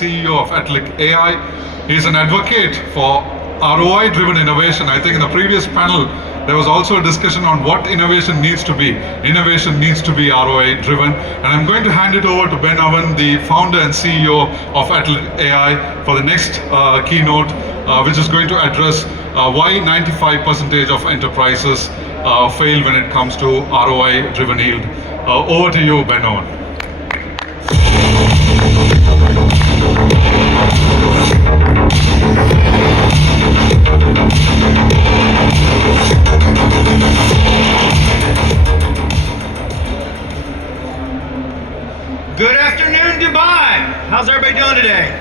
CEO of ATELIC AI. He's an advocate for ROI-driven innovation. I think in the previous panel, there was also a discussion on what innovation needs to be. Innovation needs to be ROI-driven. And I'm going to hand it over to Ben Owen, the founder and CEO of ATELIC AI, for the next keynote, which is going to address why 95% of enterprises fail when it comes to ROI-driven yield. Over to you, Ben Owen. Good afternoon, Dubai. How's everybody doing today?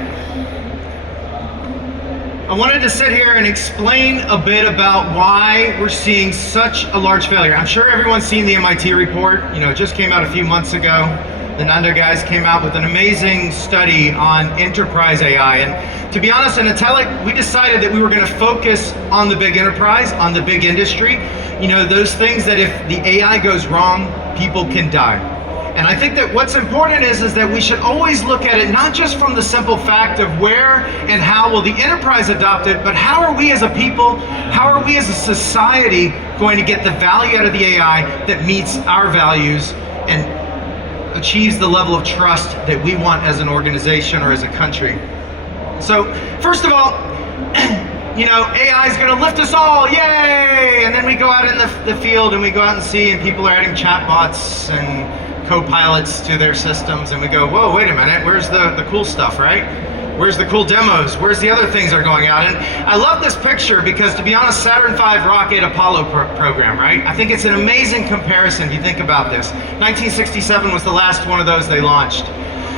I wanted to sit here and explain a bit about why we're seeing such a large failure. I'm sure everyone's seen the MIT report. It just came out a few months ago. The Nanda guys came out with an amazing study on enterprise AI. And to be honest, in ATELIC, we decided that we were going to focus on the big enterprise, on the big industry. Those things that if the AI goes wrong, people can die. And I think that what's important is that we should always look at it not just from the simple fact of where and how will the enterprise adopt it, but how are we as a people, how are we as a society going to get the value out of the AI that meets our values and achieves the level of trust that we want as an organization or as a country. So first of all, AI is going to lift us all, yay! And then we go out in the field and we go out and see, and people are adding chatbots and co-pilots to their systems, and we go, whoa, wait a minute, where's the cool stuff, right? Where's the cool demos? Where's the other things that are going out? And I love this picture because, to be honest, Saturn V rocket Apollo program, right? I think it's an amazing comparison if you think about this. 1967 was the last one of those they launched.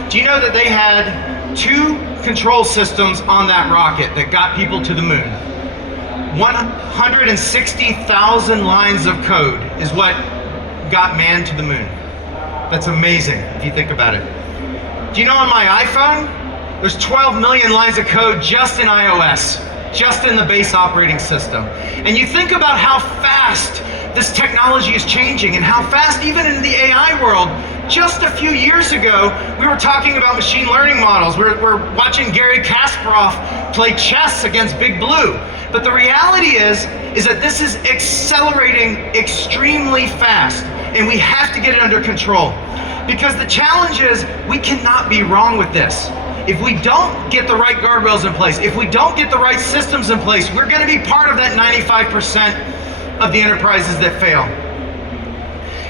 Do you know that they had 2 control systems on that rocket that got people to the moon? 160,000 lines of code is what got man to the moon. That's amazing if you think about it. Do you know on my iPhone, there's 12 million lines of code just in iOS, just in the base operating system. And you think about how fast this technology is changing and how fast even in the AI world, just a few years ago, we were talking about machine learning models. We're watching Gary Kasparov play chess against Big Blue. But the reality is that this is accelerating extremely fast, and we have to get it under control. Because the challenge is we cannot be wrong with this. If we don't get the right guardrails in place, if we don't get the right systems in place, we're going to be part of that 95% of the enterprises that fail.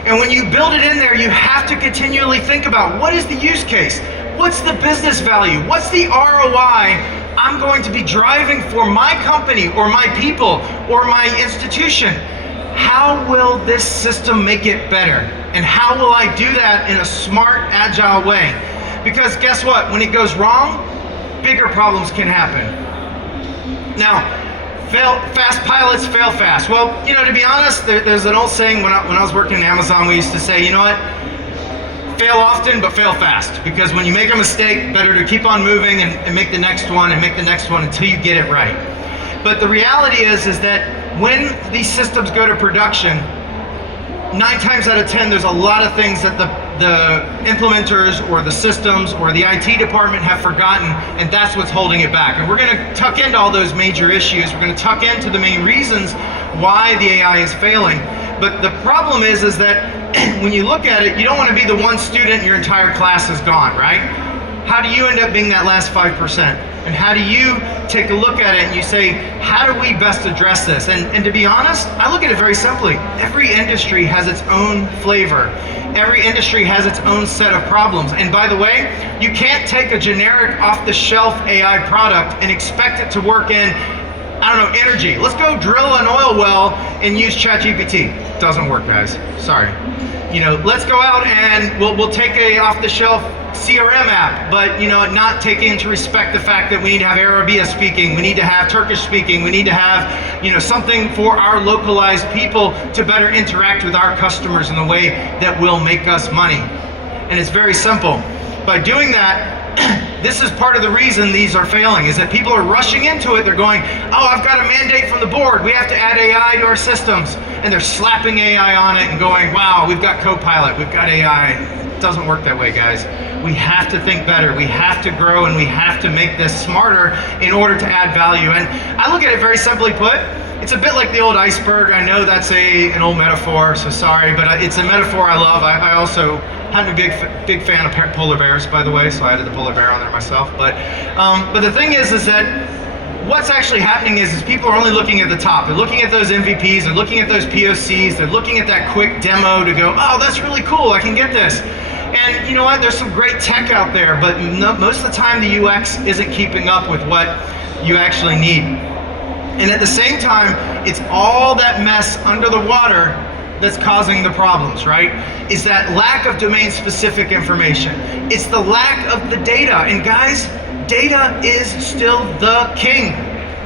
And when you build it in there, you have to continually think about what is the use case? What's the business value? What's the ROI I'm going to be driving for my company or my people or my institution? How will this system make it better? And how will I do that in a smart, agile way? Because guess what? When it goes wrong, bigger problems can happen. Now, fast pilots fail fast. Well, to be honest, there's an old saying when I was working in Amazon, we used to say, you know what? Fail often, but fail fast. Because when you make a mistake, better to keep on moving and make the next one and make the next one until you get it right. But the reality is that when these systems go to production, 9 times out of 10, there's a lot of things that the implementers or the systems or the IT department have forgotten, and that's what's holding it back. And we're going to tuck into all those major issues. We're going to tuck into the main reasons why the AI is failing. But the problem is that when you look at it, you don't want to be the one student and your entire class is gone, right? How do you end up being that last 5%? And how do you take a look at it and you say, how do we best address this? And to be honest, I look at it very simply. Every industry has its own flavor. Every industry has its own set of problems. And by the way, you can't take a generic off-the-shelf AI product and expect it to work in, energy. Let's go drill an oil well and use ChatGPT. Doesn't work, guys. Sorry. Let's go out and we'll take a off-the-shelf CRM app, but not taking into respect the fact that we need to have Arabic speaking, we need to have Turkish speaking, we need to have something for our localized people to better interact with our customers in a way that will make us money. And it's very simple. By doing that, this is part of the reason these are failing, is that people are rushing into it. They're going, oh, I've got a mandate from the board. We have to add AI to our systems. And they're slapping AI on it and going, wow, we've got Copilot, we've got AI. doesn't work that way, guys. We have to think better. We have to grow, and we have to make this smarter in order to add value. And I look at it very simply put. It's a bit like the old iceberg. I know that's an old metaphor, so sorry, but it's a metaphor I love. I also I'm a big fan of polar bears, by the way, so I added the polar bear on there myself. But the thing is that what's actually happening is people are only looking at the top. They're looking at those MVPs, they're looking at those POCs, they're looking at that quick demo to go, oh, that's really cool, I can get this. And you know what, there's some great tech out there, but most of the time the UX isn't keeping up with what you actually need. And at the same time, it's all that mess under the water that's causing the problems, right? Is that lack of domain-specific information. It's the lack of the data. And guys, data is still the king.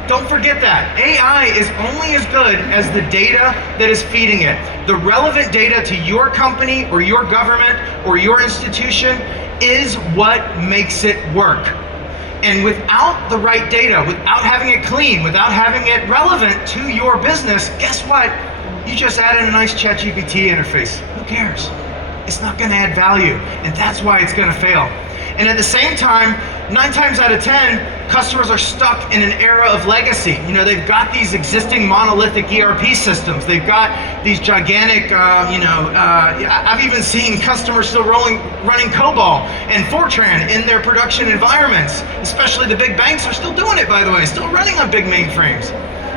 Don't forget that. AI is only as good as the data that is feeding it. The relevant data to your company or your government or your institution is what makes it work. And without the right data, without having it clean, without having it relevant to your business, guess what? You just added a nice ChatGPT interface. Who cares? It's not going to add value, and that's why it's going to fail. And at the same time, 9 times out of 10, customers are stuck in an era of legacy. You know, they've got these existing monolithic ERP systems. They've got these gigantic, I've even seen customers still running COBOL and Fortran in their production environments. Especially the big banks are still doing it, by the way, still running on big mainframes.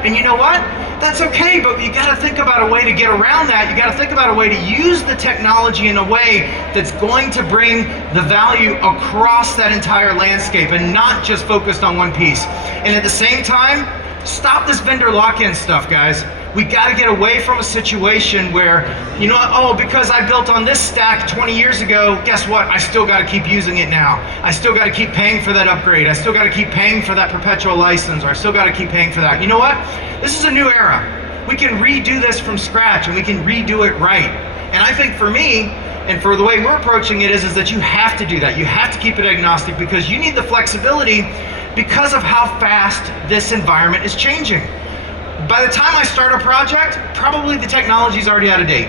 And you know what? That's okay, but you gotta think about a way to get around that. You gotta think about a way to use the technology in a way that's going to bring the value across that entire landscape and not just focused on one piece. And at the same time, stop this vendor lock-in stuff, guys. We gotta get away from a situation where, you know what, oh, because I built on this stack 20 years ago, guess what? I still gotta keep using it now. I still gotta keep paying for that upgrade. I still gotta keep paying for that perpetual license, or I still gotta keep paying for that. You know what? This is a new era. We can redo this from scratch, and we can redo it right. And I think for me, and for the way we're approaching it is that you have to do that. You have to keep it agnostic because you need the flexibility because of how fast this environment is changing. By the time I start a project, probably the technology is already out of date,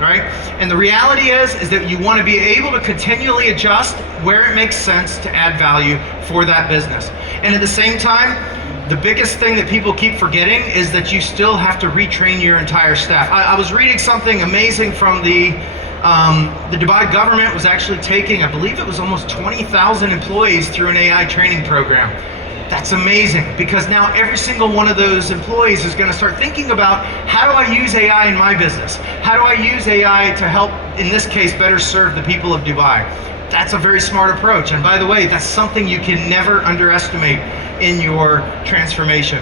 right? And the reality is that you want to be able to continually adjust where it makes sense to add value for that business. And at the same time, the biggest thing that people keep forgetting is that you still have to retrain your entire staff. I was reading something amazing from the Dubai government was actually taking, I believe it was almost 20,000 employees through an AI training program. That's amazing, because now every single one of those employees is going to start thinking about, how do I use AI in my business? How do I use AI to help, in this case, better serve the people of Dubai? That's a very smart approach. And by the way, that's something you can never underestimate in your transformation.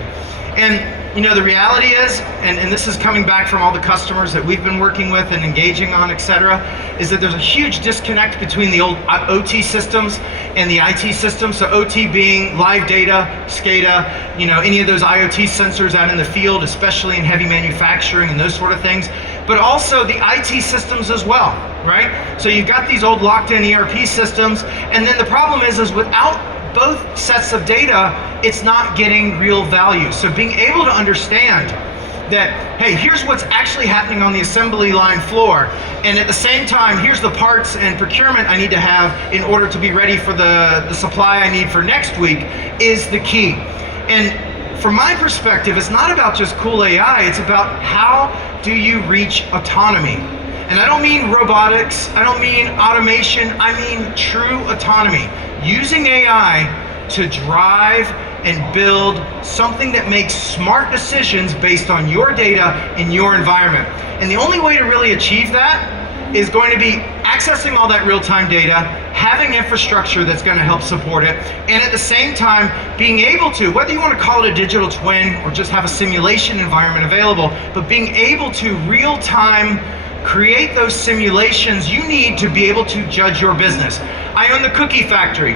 And you know, the reality is, and this is coming back from all the customers that we've been working with and engaging on, etc., is that there's a huge disconnect between the old OT systems and the IT systems. So OT being live data, SCADA, you know, any of those IoT sensors out in the field, especially in heavy manufacturing and those sort of things, but also the IT systems as well, right? So you've got these old locked-in ERP systems, and then the problem is without both sets of data, it's not getting real value. So being able to understand that, hey, here's what's actually happening on the assembly line floor, and at the same time, here's the parts and procurement I need to have in order to be ready for the supply I need for next week, is the key. And from my perspective, it's not about just cool AI, it's about how do you reach autonomy. And I don't mean robotics, I don't mean automation, I mean true autonomy. Using AI to drive and build something that makes smart decisions based on your data in your environment. And the only way to really achieve that is going to be accessing all that real-time data, having infrastructure that's going to help support it, and at the same time being able to, whether you want to call it a digital twin or just have a simulation environment available, but being able to real-time create those simulations you need to be able to judge your business. I own the cookie factory.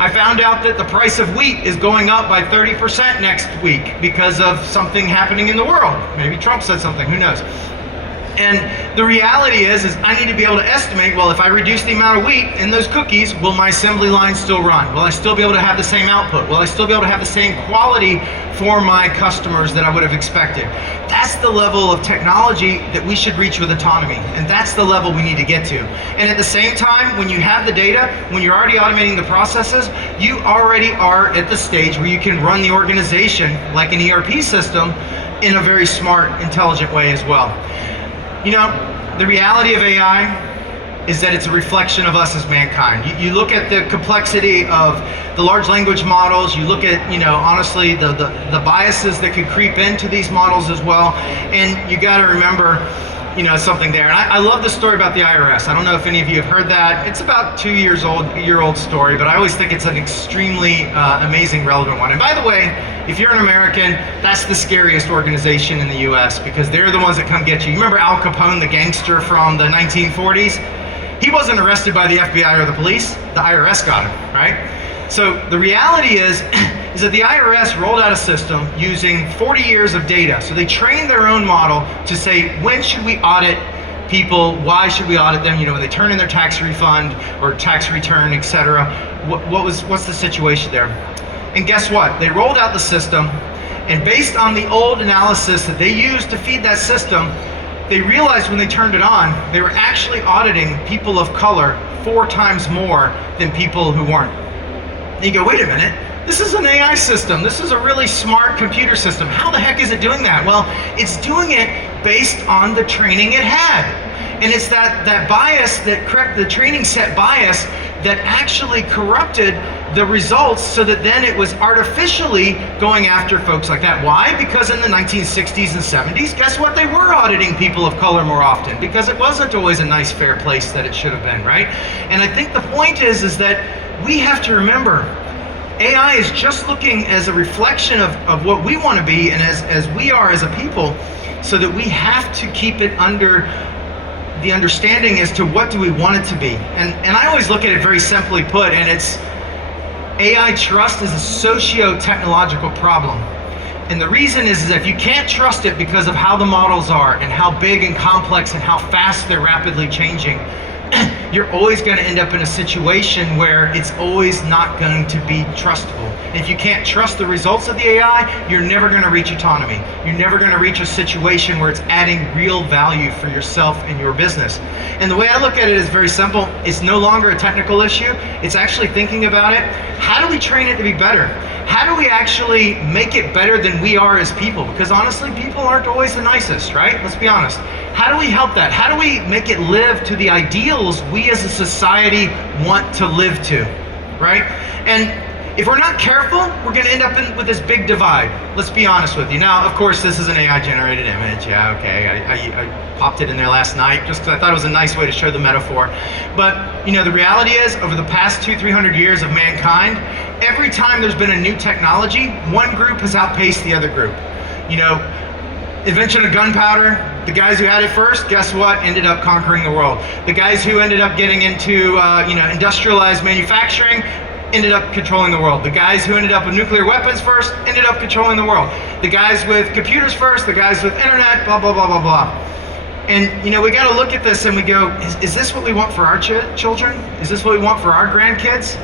I found out that the price of wheat is going up by 30% next week because of something happening in the world. Maybe Trump said something, who knows? And the reality is I need to be able to estimate, well, if I reduce the amount of wheat in those cookies, will my assembly line still run? Will I still be able to have the same output? Will I still be able to have the same quality for my customers that I would have expected? That's the level of technology that we should reach with autonomy. And that's the level we need to get to. And at the same time, when you have the data, when you're already automating the processes, you already are at the stage where you can run the organization like an ERP system in a very smart, intelligent way as well. You know, the reality of AI is that it's a reflection of us as mankind. You look at the complexity of the large language models, you look at, honestly, the biases that could creep into these models as well, and you gotta remember, something there. And I love the story about the IRS. I don't know if any of you have heard that. It's about 2 years old, year-old story, but I always think it's an extremely amazing, relevant one. And by the way, if you're an American, that's the scariest organization in the US because they're the ones that come get you. You remember Al Capone, the gangster from the 1940s? He wasn't arrested by the FBI or the police. The IRS got him, right? So the reality is that the IRS rolled out a system using 40 years of data. So they trained their own model to say, when should we audit people? Why should we audit them? When they turn in their tax refund or tax return, etc. What's the situation there? And guess what? They rolled out the system, and based on the old analysis that they used to feed that system, they realized when they turned it on, they were actually auditing people of color 4 times more than people who weren't. And you go, wait a minute, this is an AI system. This is a really smart computer system. How the heck is it doing that? Well, it's doing it based on the training it had. And it's that bias, the training set bias that actually corrupted the results so that then it was artificially going after folks like that. Why? Because in the 1960s and 70s, guess what? They were auditing people of color more often because it wasn't always a nice, fair place that it should have been, right? And I think the point is that we have to remember AI is just looking as a reflection of what we want to be and as we are as a people, so that we have to keep it under the understanding as to what do we want it to be. And I always look at it very simply put, and it's AI trust is a socio-technological problem. And the reason is that if you can't trust it because of how the models are and how big and complex and how fast they're rapidly changing, you're always going to end up in a situation where it's always not going to be trustable. And if you can't trust the results of the AI, you're never going to reach autonomy. You're never going to reach a situation where it's adding real value for yourself and your business. And the way I look at it is very simple. It's no longer a technical issue. It's actually thinking about it. How do we train it to be better? How do we actually make it better than we are as people? Because honestly, people aren't always the nicest, right? Let's be honest. How do we help that? How do we make it live to the ideals we as a society want to live to, right? And if we're not careful, we're going to end up with this big divide. Let's be honest with you. Now, of course, this is an AI-generated image. Yeah, okay. I popped it in there last night just because I thought it was a nice way to show the metaphor. But, the reality is, over the past 200-300 years of mankind, every time there's been a new technology, one group has outpaced the other group. Invention of gunpowder, the guys who had it first, guess what? Ended up conquering the world. The guys who ended up getting into, industrialized manufacturing, ended up controlling the world. The guys who ended up with nuclear weapons first, ended up controlling the world. The guys with computers first, the guys with internet, blah, blah, blah, blah, blah. And, we got to look at this and we go, is this what we want for our children? Is this what we want for our grandkids?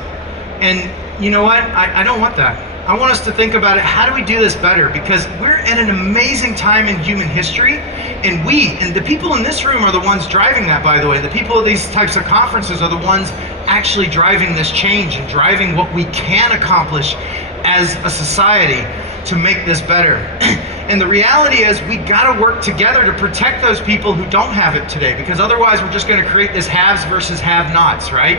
And you know what? I don't want that. I want us to think about it. How do we do this better? Because we're at an amazing time in human history, and the people in this room are the ones driving that, by the way. The people of these types of conferences are the ones actually driving this change and driving what we can accomplish as a society to make this better. And the reality is we gotta work together to protect those people who don't have it today, because otherwise we're just gonna create this haves versus have-nots, right?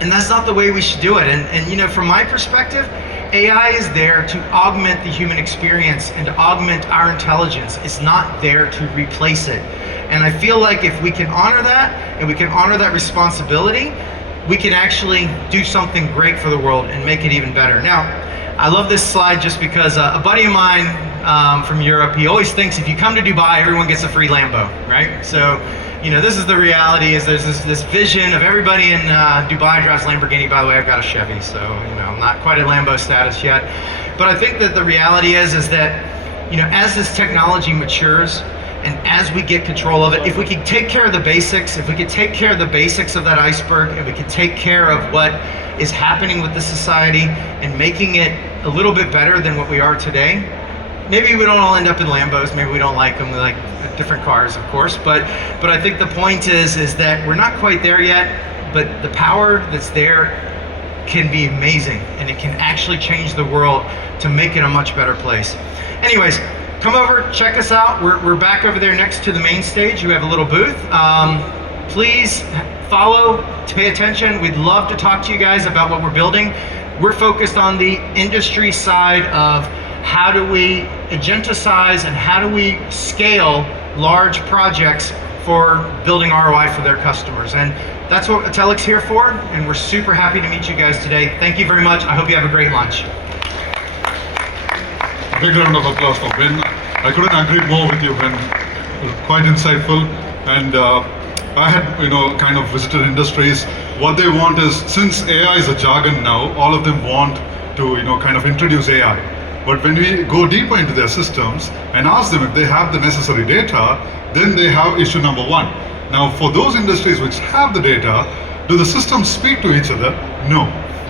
And that's not the way we should do it. And from my perspective, AI is there to augment the human experience and to augment our intelligence. It's not there to replace it. And I feel like if we can honor that and we can honor that responsibility, we can actually do something great for the world and make it even better. Now, I love this slide just because a buddy of mine from Europe, he always thinks if you come to Dubai, everyone gets a free Lambo, right? So, this is the reality, is there's this vision of everybody in Dubai drives Lamborghini. By the way, I've got a Chevy, so, I'm not quite at Lambo status yet. But I think that the reality is that, as this technology matures, And as we get control of it, if we could take care of the basics, if we could take care of the basics of that iceberg, if we could take care of what is happening with the society and making it a little bit better than what we are today, maybe we don't all end up in Lambos, maybe we don't like them, we like different cars, of course, but I think the point is that we're not quite there yet, but the power that's there can be amazing, and it can actually change the world to make it a much better place. Anyways, come over, check us out. We're back over there next to the main stage. We have a little booth. Please follow, pay attention. We'd love to talk to you guys about what we're building. We're focused on the industry side of how do we agenticize and how do we scale large projects for building ROI for their customers. And that's what ATELIC's here for, and we're super happy to meet you guys today. Thank you very much. I hope you have a great lunch. A big round of applause for Ben. I couldn't agree more with you, Ben. Quite insightful. And I had, kind of visited industries. What they want is, since AI is a jargon now, all of them want to, kind of introduce AI. But when we go deeper into their systems and ask them if they have the necessary data, then they have issue number one. Now, for those industries which have the data, do the systems speak to each other? No.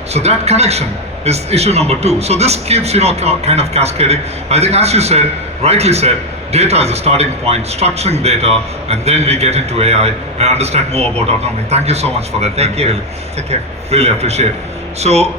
So that connection is issue number two. So this keeps, kind of cascading. I think, as you said, rightly said, data is a starting point, structuring data, and then we get into AI and understand more about autonomy. Thank you so much for that. Thank you. Really, Take care. really appreciate it. So